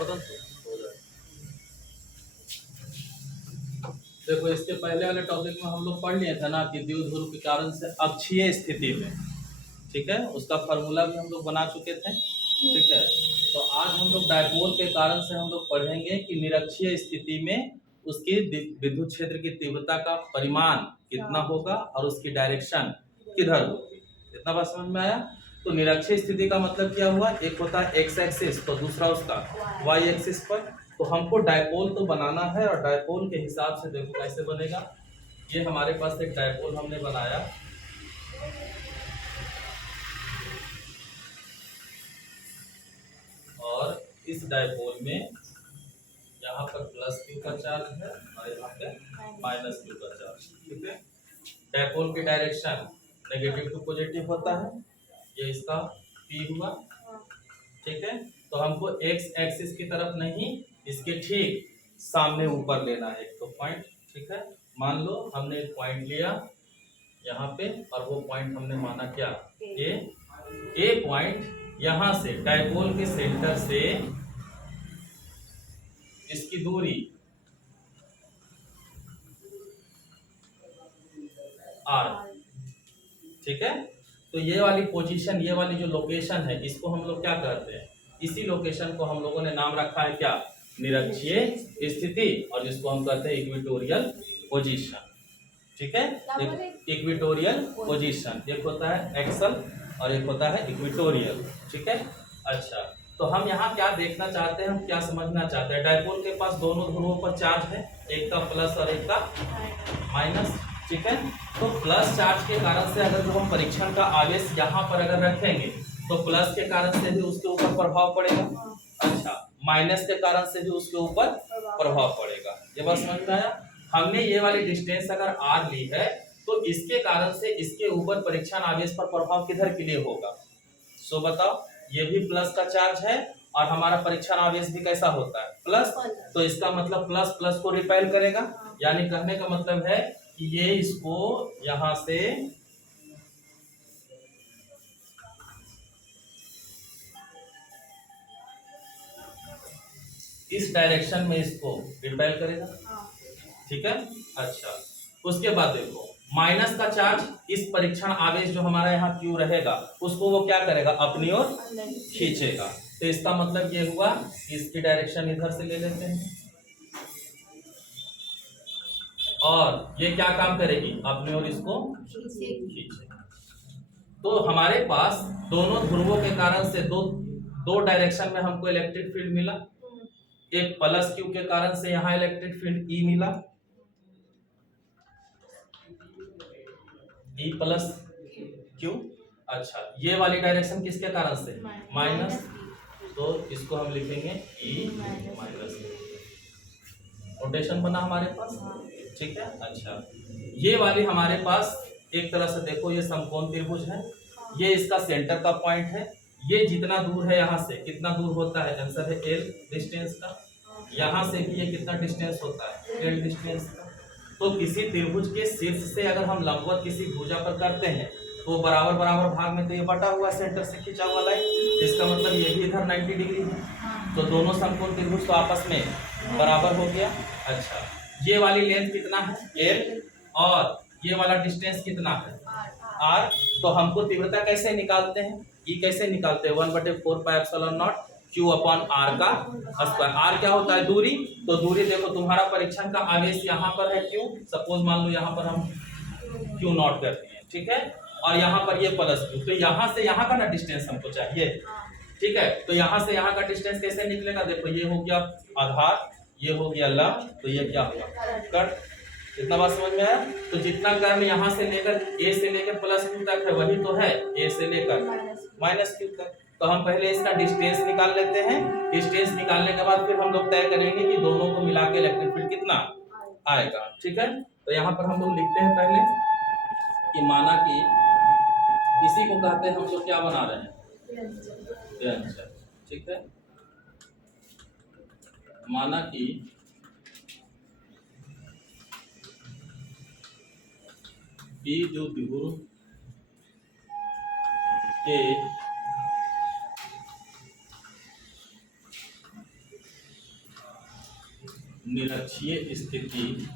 हो जाए। देखो इसके पहले वाले टॉपिक में हम लोग पढ़ लिए थे ना कि द्विध्रुव के कारण से अक्षीय स्थिति में, ठीक है, उसका फार्मूला भी हम लोग बना चुके थे, ठीक है। तो आज हम लोग डायपोल के कारण से हम लोग पढ़ेंगे कि निरक्षीय स्थिति में उसकी विद्युत क्षेत्र की तीव्रता का परिमाण कितना होगा और उसकी डायरेक्शन किधर होगी। इतना बात समझ में आया। तो निरक्षीय स्थिति का मतलब क्या हुआ, एक होता है एक्स एक्सिस तो दूसरा उसका वाई एक्सिस पर। तो हमको डायपोल तो बनाना है और डायपोल के हिसाब से देखो कैसे बनेगा। ये हमारे पास एक डायपोल हमने बनाया, और इस डायपोल में यहाँ पर प्लस क्यू का चार्ज है और यहाँ पे माइनस क्यू का चार्ज, ठीक है। डायपोल की डायरेक्शन नेगेटिव टू पॉजिटिव होता है, ये इसका पी हुआ, ठीक है। तो हमको एक्स एक्सिस की तरफ नहीं, इसके ठीक सामने ऊपर लेना है एक तो पॉइंट, ठीक है। मान लो हमने एक पॉइंट लिया यहाँ पे और वो पॉइंट हमने माना क्या, ए पॉइंट यहाँ से डायपोल के सेंटर से इसकी दूरी आर, ठीक है। तो ये वाली पोजीशन, ये वाली जो लोकेशन है, इसको हम लोग क्या कहते हैं, इसी लोकेशन को हम लोगों ने नाम रखा है क्या, निरक्षीय स्थिति, और जिसको हम कहते हैं इक्वेटोरियल पोजीशन, ठीक है। इक्वेटोरियल पोजीशन एक होता है एक्सल और एक होता है इक्वेटोरियल, ठीक है। अच्छा, तो हम यहाँ क्या देखना चाहते हैं, हम क्या समझना चाहते हैं, डायपोल के पास दोनों ध्रुवों पर चार्ज है, एक का प्लस और एक का माइनस, ठीक है। तो प्लस चार्ज के कारण से अगर जो हम परीक्षण का आवेश यहाँ पर अगर रखेंगे तो प्लस के कारण से भी उसके ऊपर प्रभाव पड़ेगा, अच्छा, माइनस के कारण से भी उसके ऊपर प्रभाव पड़ेगा। ये बात समझ में आया। हमने ये वाली डिस्टेंस अगर आर ली है तो इसके कारण से इसके ऊपर परीक्षण आवेश पर प्रभाव किधर के लिए होगा, सो बताओ। ये भी प्लस का चार्ज है और हमारा परीक्षण आवेश भी कैसा होता है, प्लस। तो इसका मतलब प्लस प्लस को रिपेल करेगा, यानी कहने का मतलब है कि ये इसको यहां से इस डायरेक्शन में इसको रिपेल करेगा, ठीक है। अच्छा, उसके बाद देखो माइनस का चार्ज इस परीक्षण आवेश जो हमारा यहाँ क्यू रहेगा उसको वो क्या करेगा, अपनी ओर खींचेगा। तो इसका मतलब ये हुआ कि इसकी डायरेक्शन इधर से ले लेते हैं और ये क्या काम करेगी, अपनी ओर इसको खींचेगा। तो हमारे पास दोनों ध्रुवों के कारण से दो डायरेक्शन में हमको इलेक्ट्रिक फील्ड मिला। एक प्लस क्यू के कारण से यहाँ इलेक्ट्रिक फील्ड ई मिला, ई प्लस क्यू। अच्छा, ये वाली डायरेक्शन किसके कारण से, माइनस, तो इसको हम लिखेंगे ई माइनस, नोटेशन बना हमारे पास, ठीक है। अच्छा, ये वाली हमारे पास एक तरह से देखो ये समकोण त्रिभुज है, ये इसका सेंटर का पॉइंट है, ये जितना दूर है यहाँ से कितना दूर होता है, आंसर है एल डिस्टेंस का, यहाँ से भी ये कितना डिस्टेंस होता है, एल डिस्टेंस का। तो किसी त्रिभुज के शीर्ष से अगर हम लंबवत किसी भुजा पर करते हैं तो बराबर बराबर भाग में तो ये बटा हुआ सेंटर से खींचा हुआ लाइन, इसका मतलब ये भी इधर 90 डिग्री है, तो दोनों समकोण त्रिभुज तो आपस में बराबर हो गया। अच्छा, ये वाली लेंथ कितना है, एल, और ये वाला डिस्टेंस कितना है, आर। तो हमको तीव्रता कैसे निकालते हैं, ई कैसे निकालते हैं, 1/4 pi epsilon not Q upon R का स्क्वायर। आर क्या होता है, दूरी। तो दूरी देखो तुम्हारा परीक्षण का आवेश यहाँ पर है क्यू, सपोज मान लो यहाँ पर हम क्यू नॉट करते हैं, ठीक है, और यहाँ पर ये प्लस क्यू, तो यहाँ से यहाँ का ना डिस्टेंस हमको चाहिए, ठीक है। तो यहाँ से यहाँ का डिस्टेंस कैसे निकलेगा, देखो ये हो गया आधार, ये हो गया लंब, तो ये क्या हुआ, कर्ण। इतना बात समझ में आया। तो जितना कर्ण यहाँ से लेकर ए से लेकर प्लस क्यू तक है वही तो है ए से लेकर माइनस क्यू तक। तो हम पहले इसका डिस्टेंस निकाल लेते हैं, डिस्टेंस निकालने के बाद फिर हम लोग तय करेंगे कि दोनों को मिला के इलेक्ट्रिक फील्ड कितना आएगा, ठीक है। तो यहाँ पर हम लोग लिखते हैं पहले कि माना कि इसी को कहते हैं हम लोग क्या बना रहे हैं, व्यंजक, ठीक है। माना कि पी जो ध्रुव के निरक्षीय स्थिति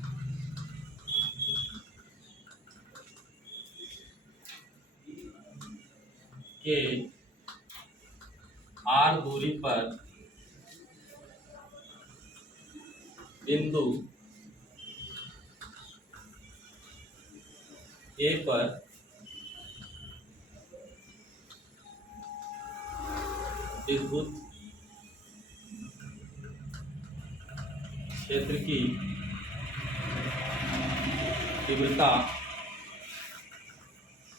के r दूरी पर बिंदु A पर विद्युत क्षेत्र की तीव्रता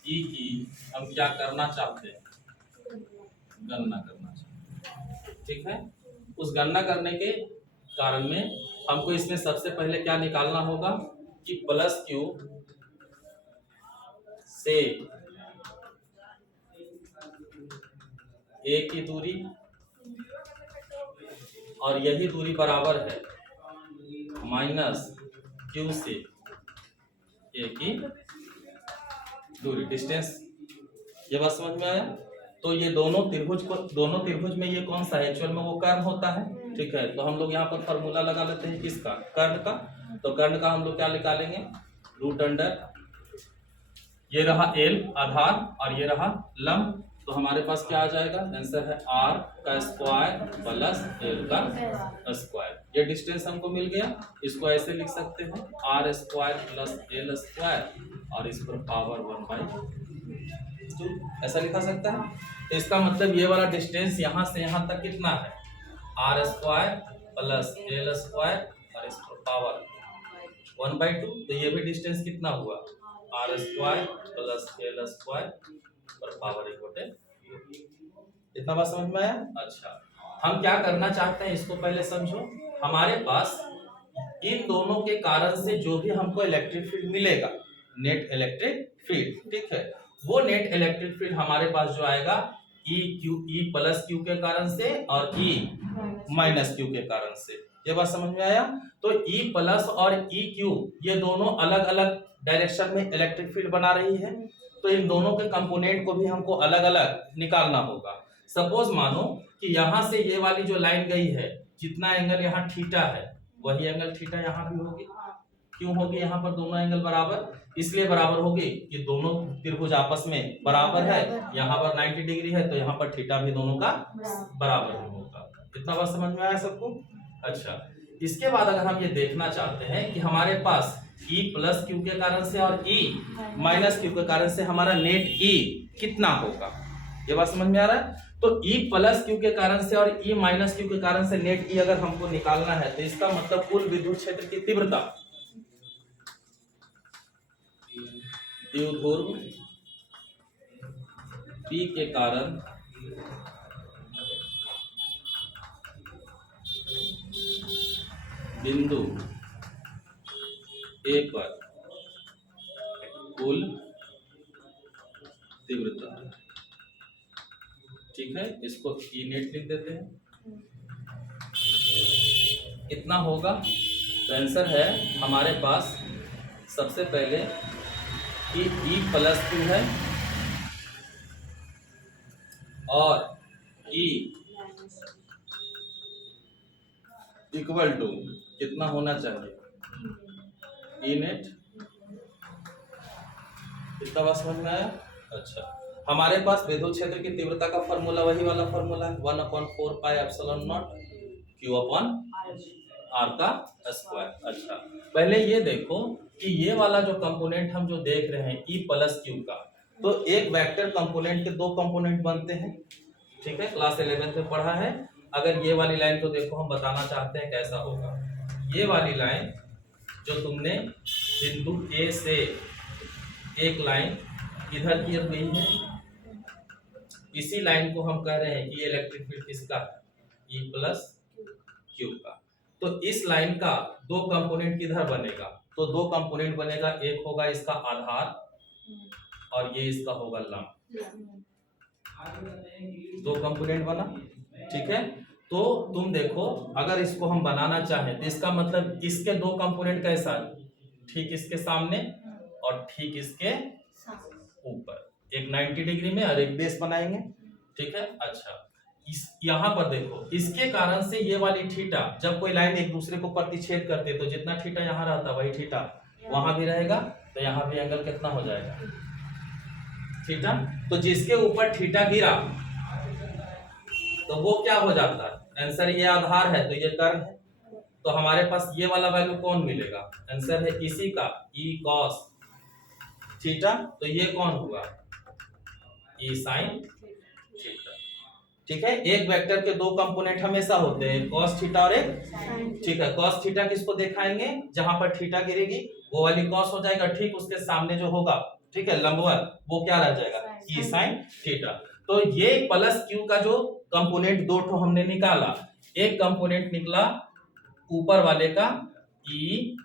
E की हम क्या करना चाहते हैं, गणना करना चाहते हैं। ठीक है, उस गणना करने के कारण में हमको इसमें सबसे पहले क्या निकालना होगा कि प्लस क्यू से ए की दूरी और यही दूरी बराबर है माइनस क्यू से ए की दूरी, डिस्टेंस। ये बात समझ में आया? तो ये दोनों त्रिभुज में ये कौन सा है, एक्चुअल में वो कर्ण होता है। ठीक है, तो हम लोग यहाँ पर फॉर्मूला लगा लेते हैं किसका, कर्ण का। तो कर्ण का हम लोग क्या निकालेंगे, रूट अंडर ये रहा एल आधार और ये रहा लंब। तो हमारे पास क्या आ जाएगा, आंसर है आर का स्क्वायर प्लस एल का स्क्वायर। ये डिस्टेंस हमको मिल गया, इसको ऐसे लिख सकते हैं R square plus L square और इस पर पावर 1/2 ऐसा लिखा सकता है। तो इसका मतलब ये वाला डिस्टेंस यहाँ से यहाँ तक कितना है, R square plus L square और इस पर पावर 1/2। तो ये भी डिस्टेंस कितना हुआ, R square plus L square पर पावर 1/2। इतना बात समझ में आया? अच्छा, हम क्या करना चाहते हैं इसको पहले समझो। हमारे पास इन दोनों के कारण से जो भी हमको इलेक्ट्रिक फील्ड मिलेगा, नेट इलेक्ट्रिक फील्ड, ठीक है, वो नेट इलेक्ट्रिक फील्ड हमारे पास जो आएगा ई प्लस क्यू के कारण से और ई माइनस क्यू के कारण से। ये बात समझ में आया? तो ई प्लस और ई क्यू ये दोनों अलग अलग डायरेक्शन में इलेक्ट्रिक फील्ड बना रही है। तो इन दोनों के कंपोनेंट को भी हमको अलग अलग निकालना होगा। सपोज मानो कि यहाँ से ये वाली जो लाइन गई है, जितना एंगल यहाँ थीटा है वही एंगल थीटा यहाँ भी होगी। क्यों होगी, यहाँ पर दोनों एंगल बराबर, इसलिए बराबर होगी कि दोनों त्रिभुज आपस में बराबर है। यहाँ पर 90 डिग्री है तो यहाँ पर थीटा भी दोनों का बराबर होगा। इतना बात समझ में आया सबको? अच्छा, इसके बाद अगर हम ये देखना चाहते हैं कि हमारे पास E प्लस क्यू के कारण से और E माइनस क्यू के कारण से हमारा नेट E कितना होगा, ये बात समझ में आ रहा है? तो E प्लस क्यू के कारण से और E माइनस क्यू के कारण से नेट E अगर हमको निकालना है तो इसका मतलब कुल विद्युत क्षेत्र की तीव्रता द्विध्रुव P के कारण बिंदु A पर कुल तीव्रता, ठीक है, इसको E नेट लिख देते हैं। कितना होगा, तो आंसर है हमारे पास सबसे पहले कि E प्लस क्यू है और E इक्वल टू कितना होना चाहिए, E नेट। इतना बात समझ में आया? अच्छा, हमारे पास विद्युत क्षेत्र की तीव्रता का फॉर्मूला वही वाला फॉर्मूला है 1/4 pi epsilon not Q upon R का स्क्वायर। अच्छा, पहले ये देखो कि ये वाला जो कंपोनेंट हम जो देख रहे हैं E प्लस क्यू का, तो एक वेक्टर कंपोनेंट के दो कंपोनेंट बनते हैं। ठीक है, क्लास 11th में पढ़ा है। अगर ये वाली लाइन तो देखो हम बताना चाहते हैं कैसा होगा। ये वाली लाइन जो तुमने बिंदु A से एक लाइन इधर की गई है, इसी लाइन को हम कह रहे हैं कि इलेक्ट्रिक फील्ड किसका है, E प्लस क्यू का। तो इस लाइन का दो कंपोनेंट किधर बनेगा, तो दो कंपोनेंट बनेगा, एक होगा इसका आधार और ये इसका होगा लंब। दो कंपोनेंट बना, ठीक है। तो तुम देखो अगर इसको हम बनाना चाहें तो इसका मतलब इसके दो कंपोनेंट कैसा, ठीक इसके सामने और ठीक इसके ऊपर, एक 90 डिग्री में और एक बेस बनाएंगे। ठीक है, अच्छा यहाँ पर देखो, इसके कारण से ये वाली थीटा, जब कोई लाइन एक दूसरे को प्रतिच्छेद करते तो जितना थीटा यहाँ रहता वही थीटा वहां भी रहेगा, तो यहाँ भी एंगल कितना हो जाएगा थीटा। तो जिसके ऊपर थीटा गिरा तो वो क्या हो जाता है, आंसर ये आधार है तो ये कर्ण है, तो हमारे पास ये वाला वैल्यू कौन मिलेगा, आंसर है इसी का ई कॉस थीटा, तो ये कौन हुआ ई साइन थीटा। ठीक है, एक वेक्टर के दो कंपोनेंट हमेशा होते हैं, cos थीटा और एक, ठीक है, cos थीटा किसको दिखाएंगे, जहां पर थीटा गिरेगी वो वाली cos हो जाएगा, ठीक उसके सामने जो होगा, ठीक है, लंबवत, वो क्या रह जाएगा ई साइन थीटा। तो ये प्लस क्यू का जो कंपोनेंट दो ठो हमने निकाला, एक कंपोनेंट निकला ऊपर वाले का ई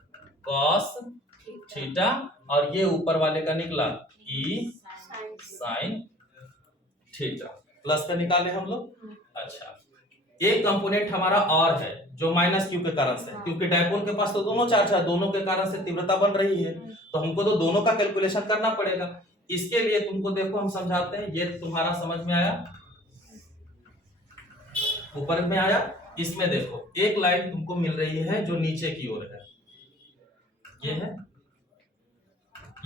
cos थीटा और ये ऊपर वाले का निकला ई साइन थीटा, प्लस का निकाले हम लोग। अच्छा, एक कंपोनेंट हमारा और है जो माइनस क्यू के कारण से, क्योंकि डायपोल के पास तो दोनों चार्ज है, दोनों के कारण से तीव्रता बन रही है, तो हमको तो दोनों का कैलकुलेशन करना पड़ेगा। इसके लिए तुमको देखो हम समझाते हैं, ये तुम्हारा समझ में आया, ऊपर में आया। इसमें देखो एक लाइन तुमको मिल रही है जो नीचे की ओर है, ये है,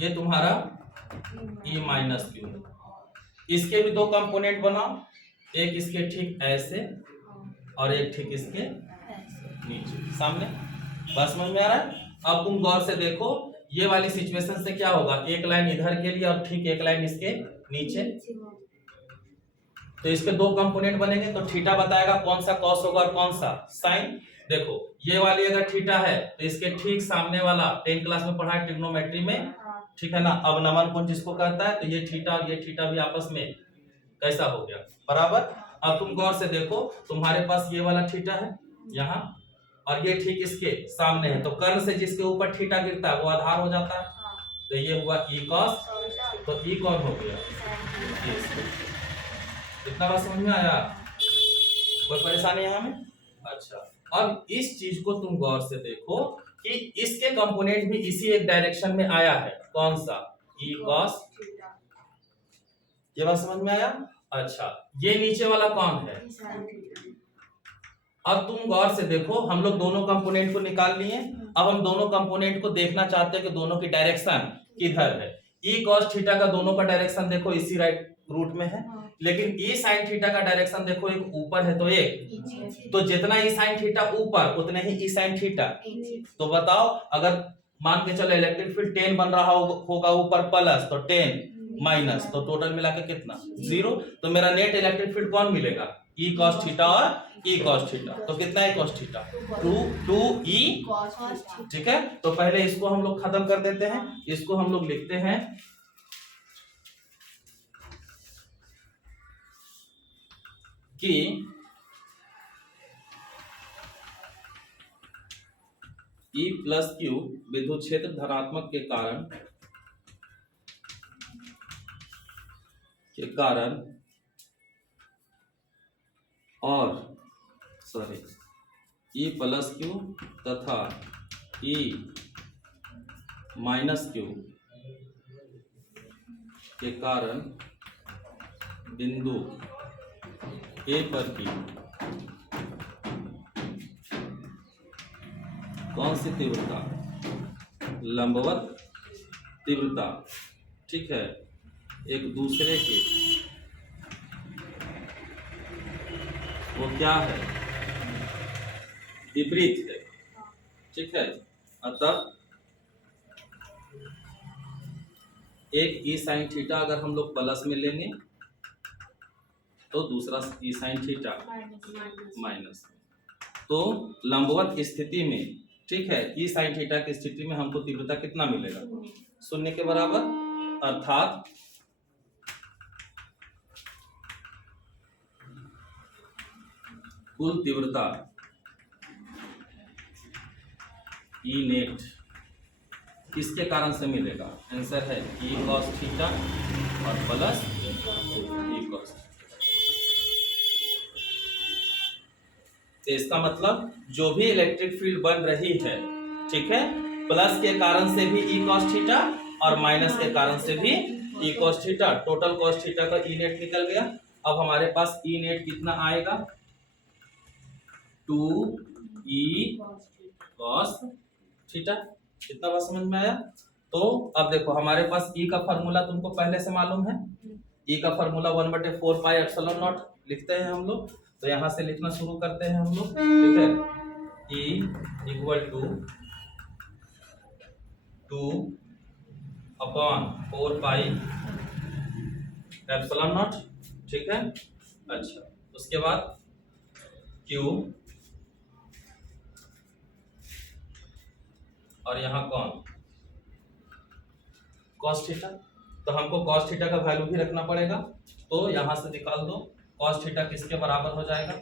ये तुम्हारा ई माइनस क्यू, इसके भी दो कंपोनेंट बनाओ, एक इसके ठीक ऐसे और एक ठीक इसके नीचे सामने, बस समझ में आ रहा है। अब तुम गौर से देखो ये वाली सिचुएशन से क्या होगा, एक लाइन इधर के लिए और ठीक एक लाइन इसके नीचे, तो इसके दो कंपोनेंट बनेंगे, तो थीटा बताएगा कौन सा कॉस होगा और कौन सा साइन। देखो ये वाली अगर थीटा है तो इसके ठीक सामने वाला 10 क्लास में पढ़ा है ट्रिग्नोमेट्री में, ठीक है ना, अवनमन कोण जिसको कहता है, तो ये थीटा और ये थीटा भी आपस में कैसा हो गया बराबर। अब तुम गौर से देखो तुम्हारे पास ये वाला थीटा है यहाँ और ये ठीक इसके सामने है, तो कर्ण से जिसके ऊपर थीटा गिरता है वो आधार हो जाता है, तो ये हुआ ई कॉस, तो ई कौन हो गया, इतना बात समझ में आया, कोई परेशानी यहाँ में। अच्छा, अब इस चीज को तुम गौर से देखो कि इसके कंपोनेंट भी इसी एक डायरेक्शन में आया है, कौन सा ई कॉस, ये बात समझ में आया। अच्छा, ये नीचे वाला कौन है, अब तुम गौर से देखो हम लोग दोनों कंपोनेंट को निकाल लिए, अब हम दोनों कंपोनेंट को देखना चाहते हैं कि दोनों की डायरेक्शन किधर है। ई कॉस थीटा का दोनों का डायरेक्शन देखो इसी राइट रूट में है, लेकिन ई साइन थीटा का डायरेक्शन देखो एक ऊपर है तो एक, तो जितना ई साइन थीटा ऊपर उतने ही ई साइन थीटा, तो बताओ अगर मान के चलो इलेक्ट्रिक फील्ड 10 बन रहा होगा ऊपर प्लस, तो 10 माइनस, तो टोटल मिला के कितना 0, तो मेरा नेट इलेक्ट्रिक फील्ड कौन मिलेगा ई कॉस थीटा और ई कॉस थीटा, तो कितना है कॉस थीटा 2 ई, ठीक है। तो पहले इसको हम लोग खत्म कर देते हैं, इसको हम लोग लिखते हैं कि E प्लस क्यू विद्युत क्षेत्र धनात्मक के कारण और E प्लस क्यू तथा E माइनस क्यू के कारण बिंदु ए पर की कौन सी तीव्रता, लंबवत तीव्रता, ठीक है, एक दूसरे के वो क्या है विपरीत है, ठीक है। अतः एक ई साइन थीटा अगर हम लोग प्लस में लेंगे तो दूसरा ई साइन थीटा माइनस, तो लंबवत स्थिति में, ठीक है, ई साइन थीटा की स्थिति में हमको तीव्रता कितना मिलेगा 0 के बराबर, अर्थात कुल तीव्रता ई नेट किसके कारण से मिलेगा, आंसर है ई कॉस थीटा और प्लस ई कॉस। तो इसका मतलब जो भी इलेक्ट्रिक फील्ड बन रही है, ठीक है, प्लस के कारण से भी ई कॉस थीटा और माइनस के कारण से भी E cos theta, total cos theta का ई नेट निकल गया। अब हमारे पास ई नेट कितना आएगा 2e cos थीटा। कितना बात समझ में आया। तो अब देखो हमारे पास ई का फॉर्मूला तुमको पहले से मालूम है, ई का फॉर्मूला 1/4 पाई एप्सिलॉन नॉट लिखते हैं हम लोग। तो यहाँ से लिखना शुरू करते हैं हम लोग, ठीक है। E equal to 2/4 pi epsilon not, ठीक है। अच्छा उसके बाद क्यू और यहाँ कौन cos थीटा। तो हमको cos थीटा का वैल्यू भी रखना पड़ेगा। तो यहाँ से निकाल दो cos थीटा किसके बराबर हो जाएगा।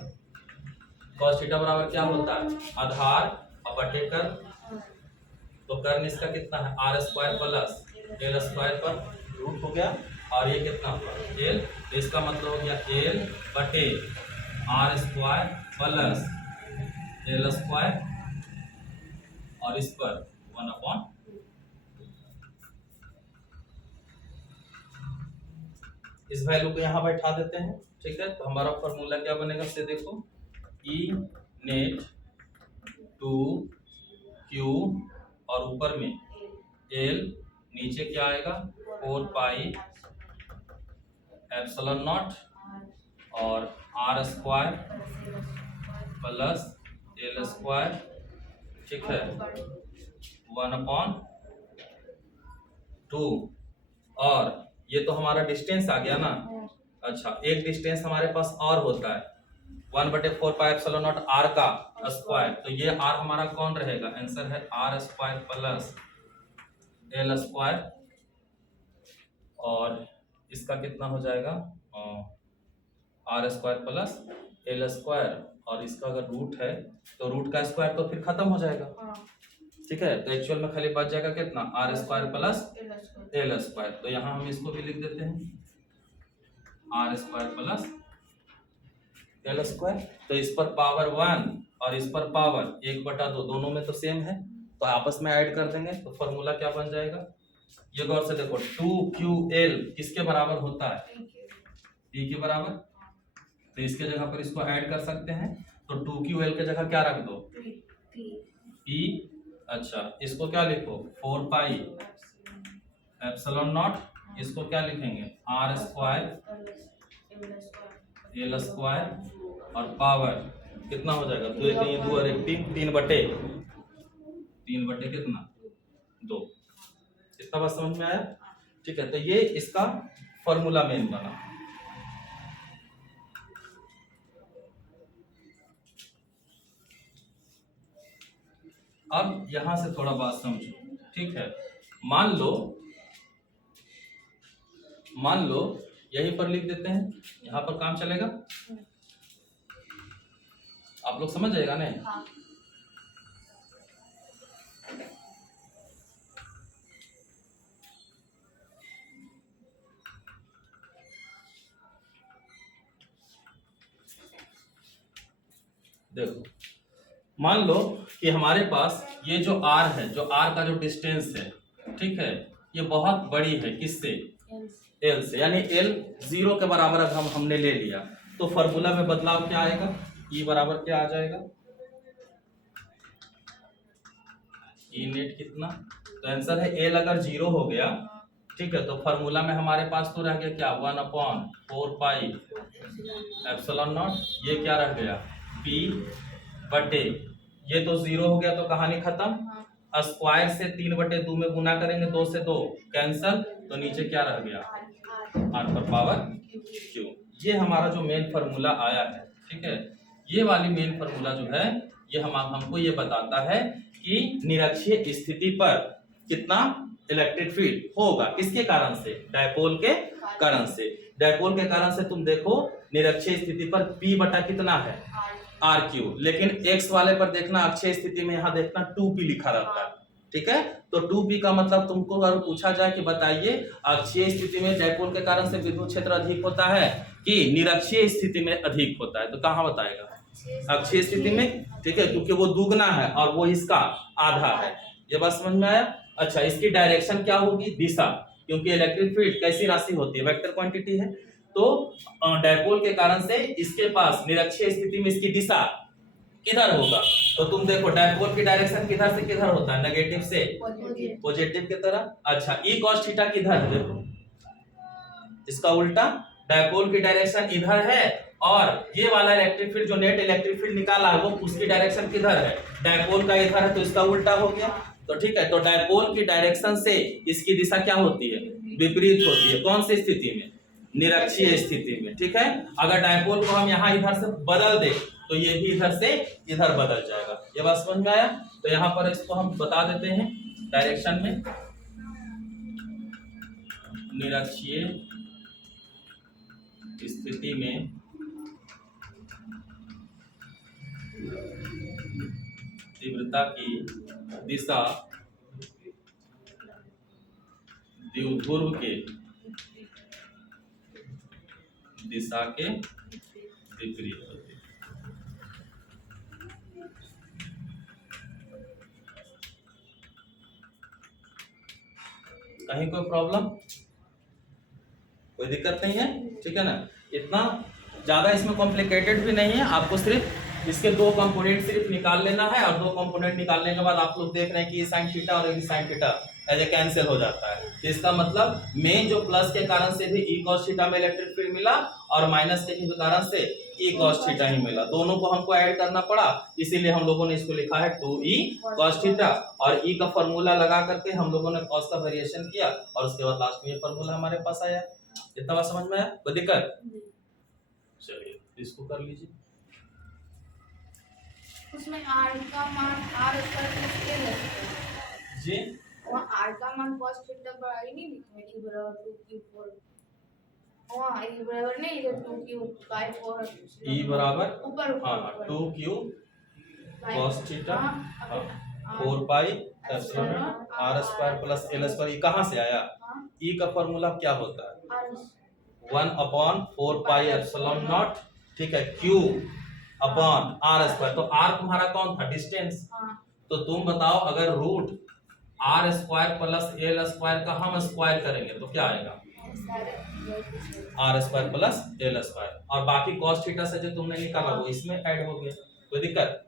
cos थीटा बराबर क्या होता है आधार और बटे कर। तो कर्न इसका कितना है r² प्लस l स्क्वायर पर रूट हो गया और ये कितना हुआ l। तो इसका मतलब हो गया l बटे r² प्लस l स्क्वायर और इस पर 1/। इस वैल्यू को यहाँ बैठा देते हैं, ठीक है। तो हमारा फॉर्मूला क्या बनेगा से देखो ई नेट 2q और ऊपर में l, नीचे क्या आएगा 4 पाई एप्सिलॉन नॉट और r² प्लस l स्क्वायर, ठीक है 1/2। और ये तो हमारा डिस्टेंस आ गया ना। अच्छा एक डिस्टेंस हमारे पास और होता है 1/4 पाई एप्सिलॉन नॉट r का स्क्वायर। तो ये r हमारा कौन रहेगा आंसर है r² प्लस l स्क्वायर और इसका कितना हो जाएगा r² प्लस l स्क्वायर और इसका अगर रूट है तो रूट का स्क्वायर तो फिर खत्म हो जाएगा, ठीक है। तो एक्चुअल में खाली बच जाएगा कितना r² प्लस l स्क्वायर। तो यहाँ हम इसको भी लिख देते हैं r² प्लस l स्क्वायर। तो इस पर पावर 1 और इस पर पावर 1/2, दोनों में तो सेम है तो आपस में ऐड कर देंगे। तो फॉर्मूला क्या बन जाएगा ये गौर से देखो 2ql किसके बराबर होता है p के बराबर। तो इसके जगह पर इसको ऐड कर सकते हैं। तो 2ql के जगह क्या रख दो p। अच्छा इसको क्या लिखो 4 पाई एप्सिलॉन नॉट, इसको क्या लिखेंगे r² l स्क्वायर और पावर कितना हो जाएगा 2 1 2 और 1 3 3 बटे कितना 2। इतना बात समझ में आया, ठीक है। तो ये इसका फॉर्मूला मेन बना। अब यहां से थोड़ा बात समझो, ठीक है। मान लो यहीं पर लिख देते हैं, यहाँ पर काम चलेगा। आप लोग समझ जाएगा ना। हाँ। देखो मान लो कि हमारे पास ये जो r है, जो r का जो डिस्टेंस है, ठीक है, ये बहुत बड़ी है किससे l से, यानी l 0 के बराबर अगर हमने ले लिया तो फॉर्मूला में बदलाव क्या आएगा e बराबर क्या आ जाएगा e नेट कितना। तो आंसर है l अगर 0 हो गया, ठीक है, तो फॉर्मूला में हमारे पास तो रह गया क्या 1/4 पाई एप्सिलॉन नॉट। ये क्या रह गया p बटे ये तो 0 हो गया तो कहानी खत्म। स्क्वायर से 3/2 में गुना करेंगे 2 से 2 कैंसल, तो नीचे क्या रह गया r पर पावर q। ये हमारा जो मेन फार्मूला आया है, ठीक है। ये वाली मेन फार्मूला जो है ये हमको ये बताता है कि निरक्षीय स्थिति पर कितना इलेक्ट्रिक फील्ड होगा, किसके कारण से डायपोल के कारण से। डायपोल के कारण से तुम देखो निरक्षीय स्थिति पर p बटा कितना है RQ, लेकिन x वाले पर देखना अक्षीय स्थिति में यहाँ देखना 2p लिखा रहता है, ठीक है। तो 2p का मतलब तुमको अगर पूछा जाए कि बताइए अक्षीय स्थिति में डायपोल के कारण से विद्युत क्षेत्र अधिक होता है कि निरक्षीय स्थिति में अधिक होता है, तो कहाँ बताएगा अक्षीय स्थिति में, ठीक है, क्योंकि वो दुगना है और वो इसका आधा है। ये बात समझ में आया। अच्छा इसकी डायरेक्शन क्या होगी दिशा, क्योंकि इलेक्ट्रिक फील्ड कैसी राशि होती है वेक्टर क्वांटिटी है। तो डायपोल के कारण से इसके पास निरक्षीय स्थिति में इसकी दिशा किधर होगा? तो तुम देखो डायपोल की डायरेक्शन किधर से किधर होता है? नेगेटिव से पॉजिटिव की तरह। अच्छा, ई cos थीटा किधर है? देखो इसका उल्टा, डायपोल की डायरेक्शन इधर है और ये वाला इलेक्ट्रिक फील्ड जो नेट इलेक्ट्रिक फील्ड निकाला है वो उसकी डायरेक्शन किधर है? डायपोल का इधर है, तो इसका उल्टा हो गया। तो ठीक है, तो डायपोल की डायरेक्शन से इसकी दिशा क्या होती है? विपरीत होती है। कौन सी स्थिति में? निरक्षीय स्थिति में। ठीक है, अगर डायपोल को हम यहाँ इधर से बदल दें तो ये भी इधर से इधर बदल जाएगा। ये बात समझ में आया? तो यहाँ पर इसको हम बता देते हैं डायरेक्शन में, निरक्षीय स्थिति में तीव्रता की दिशा द्विध्रुव के दिशा के विपरीत होती है। कहीं कोई प्रॉब्लम, कोई दिक्कत नहीं है? ठीक है ना, इतना ज्यादा इसमें कॉम्प्लिकेटेड भी नहीं है। आपको सिर्फ इसके दो कंपोनेंट सिर्फ निकाल लेना है और दो कंपोनेंट निकालने के बाद आप लोग देख रहे हैं कि ये साइन थीटा और ये साइन थीटा ऐसे कैंसिल हो जाता है। तो इसका मतलब मेन जो प्लस के कारण से भी ई cos थीटा में इलेक्ट्रिक फील्ड मिला और माइनस के कारण से ई cos थीटा ही मिला। दोनों को हमको ऐड करना पड़ा, इसीलिए हम लोगों ने इसको लिखा है 2e cos थीटा और ई का फॉर्मूला लगा करके हम लोगों ने cos का वेरिएशन किया और उसके बाद लास्ट में ये फॉर्मूला हमारे पास आया। इतना बात समझ में आया? कोई दिक्कत? चलिए इसको कर लीजिए। उसमें r का मान r स्क्वायर प्लस जी वहाँ r का मान cos थीटा पर आई नहीं लिखा है, e बराबर 2q4 वहाँ e बराबर नहीं, इधर 2q/4 e बराबर ऊपर हाँ 2q cos theta 4 pi epsilon r square plus l square. ये कहाँ से आया? e का फॉर्मूला क्या होता है? 1/4 पाई एप्सिलॉन नॉट, ठीक है, q अपॉन r स्क्वायर। तो r तुम्हारा कौन था? डिस्टेंस। तो तुम बताओ अगर root r square plus l square का हम स्क्वायर करेंगे तो क्या आएगा? r square plus l square. और बाकी cos थीटा से जो तुमने निकाला वो इसमें ऐड हो गया। कोई दिक्कत?